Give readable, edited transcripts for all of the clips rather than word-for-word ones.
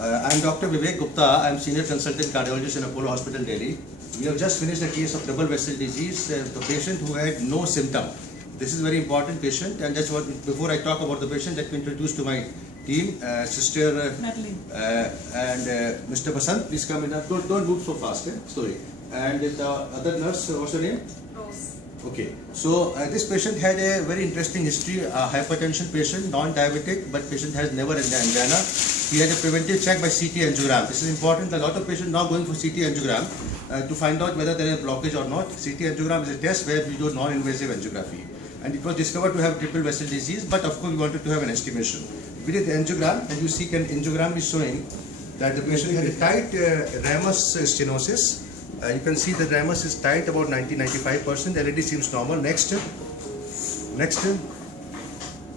I'm Dr. Vivek Gupta. I'm Senior Consultant Cardiologist in Apollo Hospital, Delhi. We have just finished a case of double vessel disease. The patient who had no symptom. This is a very important patient, and that's what. Before I talk about the patient, let me introduce to my team, Sister and Mr. Basant. Please come in. Don't move so fast. Slowly. And the other nurse, what's her name? Rose. Okay, so this patient had a very interesting history, a hypertension patient, non-diabetic, but patient has never had angina. He had a preventive check by CT angiogram. This is important. A lot of patients now going for CT angiogram to find out whether there is a blockage or not. CT angiogram is a test where we do non-invasive angiography. And it was discovered to have triple vessel disease, but of course we wanted to have an estimation. We did the angiogram, and you see an angiogram is showing that the patient had a tight ramus stenosis. You can see the ramus is tight about 90-95%. LED seems normal. Next.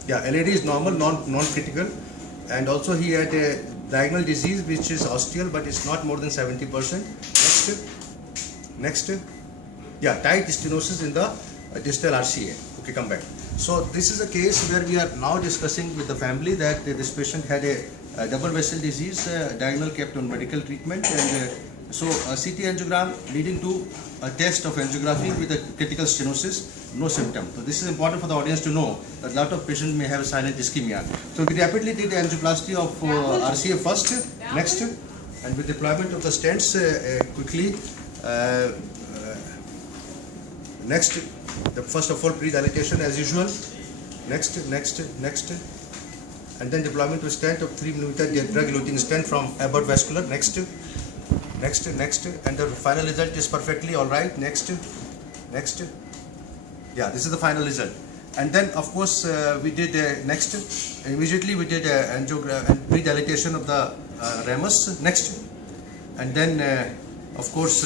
Yeah, LED is normal, non-critical. And also he had a diagonal disease which is osteal, but it's not more than 70%. Next. Yeah, tight stenosis in the distal RCA. Okay, come back. So this is a case where we are now discussing with the family that this patient had a double vessel disease, diagonal kept on medical treatment, and so a CT angiogram leading to a test of angiography with a critical stenosis, no symptom. So this is important for the audience to know that a lot of patients may have a silent ischemia. So we rapidly did the angioplasty of RCA first, next, and with deployment of the stents quickly. Next, the first of all pre-dilatation as usual. Next, and then deployment of stent of 3 mm drug-eluting stent from Abbott Vascular. Next, and the final result is perfectly all right. Next. Yeah, this is the final result. And then, of course, we did next. Immediately, we did angiogram and pre-dilatation of the ramus. Next, and then, of course,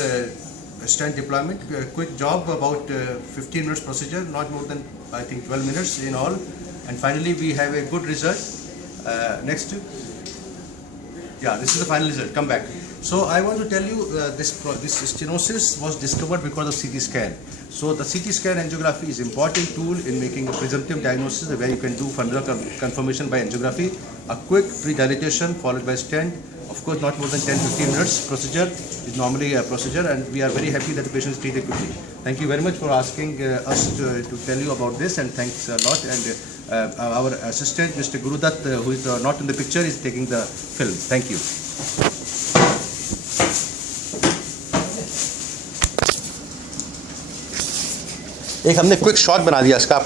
stent deployment. Quick job, about 15 minutes procedure, not more than I think 12 minutes in all. And finally, we have a good result. Next. Yeah, this is the final result. Come back. So I want to tell you this stenosis was discovered because of CT scan. So the CT scan angiography is important tool in making a presumptive diagnosis where you can do fundamental confirmation by angiography. A quick pre-dilatation followed by stent. Of course, not more than 10-15 minutes procedure is normally a procedure, and we are very happy that the patient is treated quickly. Thank you very much for asking us to tell you about this, and thanks a lot. And our assistant, Mr. Gurudat, who is not in the picture, is taking the film. Thank you. एक हमने quick shot बना दिया इसका